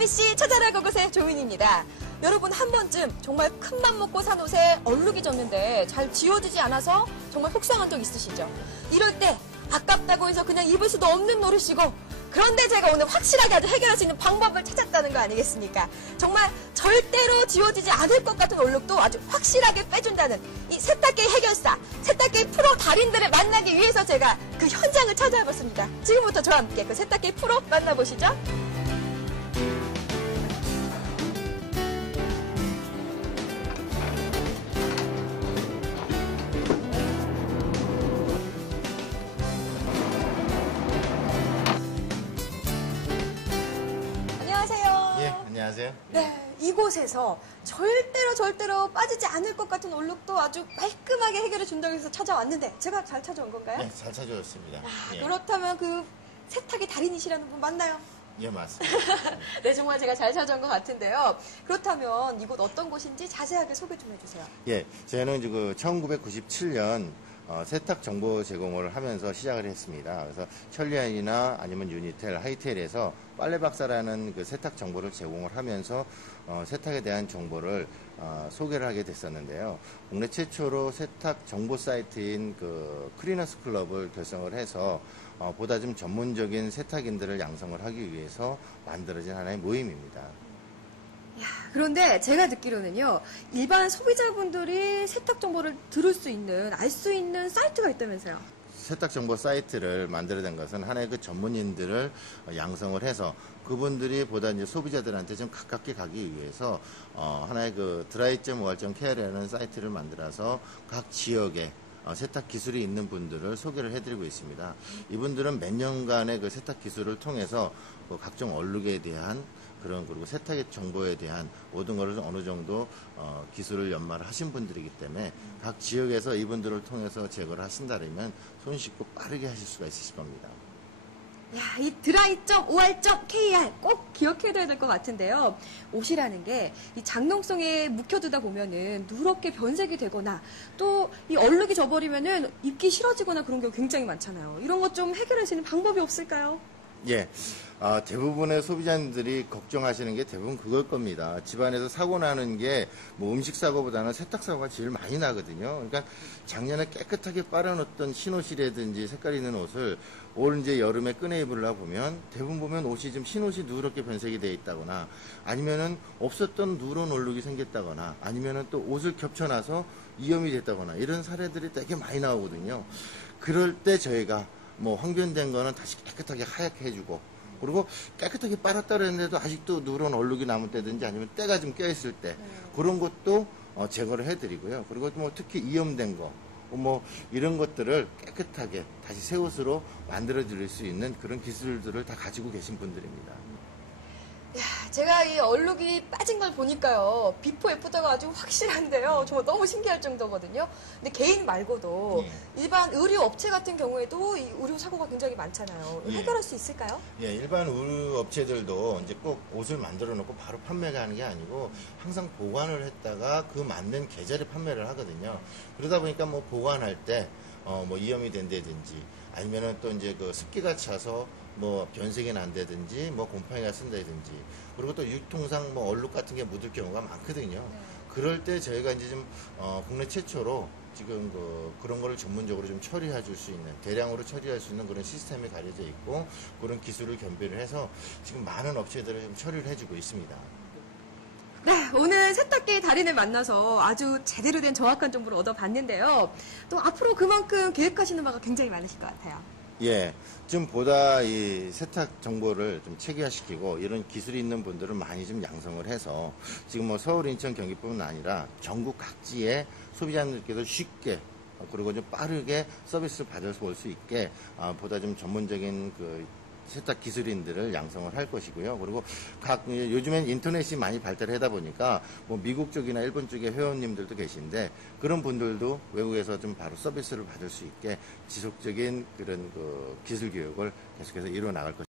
MBC 찾아라 그곳의 조민입니다. 여러분 한 번쯤 정말 큰 맘 먹고 산 옷에 얼룩이 졌는데 잘 지워지지 않아서 정말 속상한 적 있으시죠? 이럴 때 아깝다고 해서 그냥 입을 수도 없는 노릇이고, 그런데 제가 오늘 확실하게 아주 해결할 수 있는 방법을 찾았다는 거 아니겠습니까? 정말 절대로 지워지지 않을 것 같은 얼룩도 아주 확실하게 빼준다는 이 세탁기 해결사, 세탁기 프로 달인들을 만나기 위해서 제가 그 현장을 찾아봤습니다. 지금부터 저와 함께 그 세탁기 프로 만나보시죠. 안녕하세요. 네, 이곳에서 절대로 빠지지 않을 것 같은 얼룩도 아주 깔끔하게 해결해 준다고 해서 찾아왔는데 제가 잘 찾아온 건가요? 네, 잘 찾아왔습니다. 예. 그렇다면 그 세탁기 달인이시라는 분 맞나요? 예, 맞습니다. 네, 정말 제가 잘 찾아온 것 같은데요. 그렇다면 이곳 어떤 곳인지 자세하게 소개 좀 해주세요. 예, 저는 지금 1997년 세탁 정보 제공을 하면서 시작을 했습니다. 그래서 천리안이나 아니면 유니텔, 하이텔에서 빨래박사라는 그 세탁 정보를 제공을 하면서 세탁에 대한 정보를 소개를 하게 됐었는데요. 국내 최초로 세탁 정보 사이트인 그 클리너스 클럽을 결성을 해서 보다 좀 전문적인 세탁인들을 양성을 하기 위해서 만들어진 하나의 모임입니다. 그런데 제가 듣기로는요, 일반 소비자분들이 세탁 정보를 들을 수 있는, 알 수 있는 사이트가 있다면서요? 세탁 정보 사이트를 만들어낸 것은 하나의 그 전문인들을 양성을 해서 그분들이 보다 이제 소비자들한테 좀 가깝게 가기 위해서 하나의 그 dry.or.kr이라는 사이트를 만들어서 각 지역에 세탁 기술이 있는 분들을 소개를 해드리고 있습니다. 이분들은 몇 년간의 그 세탁 기술을 통해서 각종 얼룩에 대한 그리고 세탁의 정보에 대한 모든 것을 어느 정도 기술을 연마를 하신 분들이기 때문에 각 지역에서 이분들을 통해서 제거를 하신다면 손쉽고 빠르게 하실 수가 있으실 겁니다. 이 dry.or.kr 꼭 기억해둬야 될 것 같은데요. 옷이라는 게 이 장롱송에 묵혀두다 보면은 누렇게 변색이 되거나 또 이 얼룩이 져버리면은 입기 싫어지거나 그런 경우 굉장히 많잖아요. 이런 것 좀 해결할 수 있는 방법이 없을까요? 예. 대부분의 소비자님들이 걱정하시는 게 대부분 그걸 겁니다. 집안에서 사고 나는 게 뭐 음식 사고보다는 세탁 사고가 제일 많이 나거든요. 그러니까 작년에 깨끗하게 빨아놓던 흰옷이라든지 색깔 있는 옷을 올 이제 여름에 꺼내 입으려 보면 대부분 보면 옷이 좀 흰옷이 누렇게 변색이 되어 있다거나 아니면은 없었던 누런 얼룩이 생겼다거나 아니면은 또 옷을 겹쳐놔서 이염이 됐다거나 이런 사례들이 되게 많이 나오거든요. 그럴 때 저희가 뭐 황변된 거는 다시 깨끗하게 하얗게 해주고, 그리고 깨끗하게 빨았다 그랬는데도 아직도 누런 얼룩이 남을 때든지 아니면 때가 좀 껴있을 때 그런 것도 제거를 해드리고요. 그리고 뭐 특히 이염된 거 뭐 이런 것들을 깨끗하게 다시 새 옷으로 만들어 드릴 수 있는 그런 기술들을 다 가지고 계신 분들입니다. 제가 이 얼룩이 빠진 걸 보니까요, 비포 애프터가 아주 확실한데요. 정말 너무 신기할 정도거든요. 근데 개인 말고도 일반 의류 업체 같은 경우에도 이 의류 사고가 굉장히 많잖아요. 해결할 수 있을까요? 예, 일반 의류 업체들도 이제 꼭 옷을 만들어 놓고 바로 판매가 하는 게 아니고 항상 보관을 했다가 그 맞는 계절에 판매를 하거든요. 그러다 보니까 뭐 보관할 때 뭐 이염이 된다든지 아니면은 또 이제 그 습기가 차서 뭐 변색이 난다든지 뭐 곰팡이가 쓴다든지 그리고 또 유통상 뭐 얼룩 같은 게 묻을 경우가 많거든요. 그럴 때 저희가 이제 좀 국내 최초로 지금 그런 거를 전문적으로 좀 처리해 줄 수 있는, 대량으로 처리할 수 있는 그런 시스템이 가려져 있고 그런 기술을 겸비를 해서 지금 많은 업체들을 좀 처리를 해주고 있습니다. 네, 오늘 세탁기 달인을 만나서 아주 제대로 된 정확한 정보를 얻어봤는데요. 또 앞으로 그만큼 계획하시는 바가 굉장히 많으실 것 같아요. 예, 좀 보다 이 세탁 정보를 좀 체계화시키고 이런 기술이 있는 분들을 많이 좀 양성을 해서 지금 뭐 서울, 인천, 경기뿐만 아니라 전국 각지의 소비자님들께서 쉽게 그리고 좀 빠르게 서비스를 받을 수 올 수 있게 보다 좀 전문적인 그 세탁 기술인들을 양성을 할 것이고요. 그리고 요즘엔 인터넷이 많이 발달하다 보니까 뭐 미국 쪽이나 일본 쪽에 회원님들도 계신데 그런 분들도 외국에서 좀 바로 서비스를 받을 수 있게 지속적인 그런 그 기술 교육을 계속해서 이루어 나갈 것입니다.